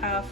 ½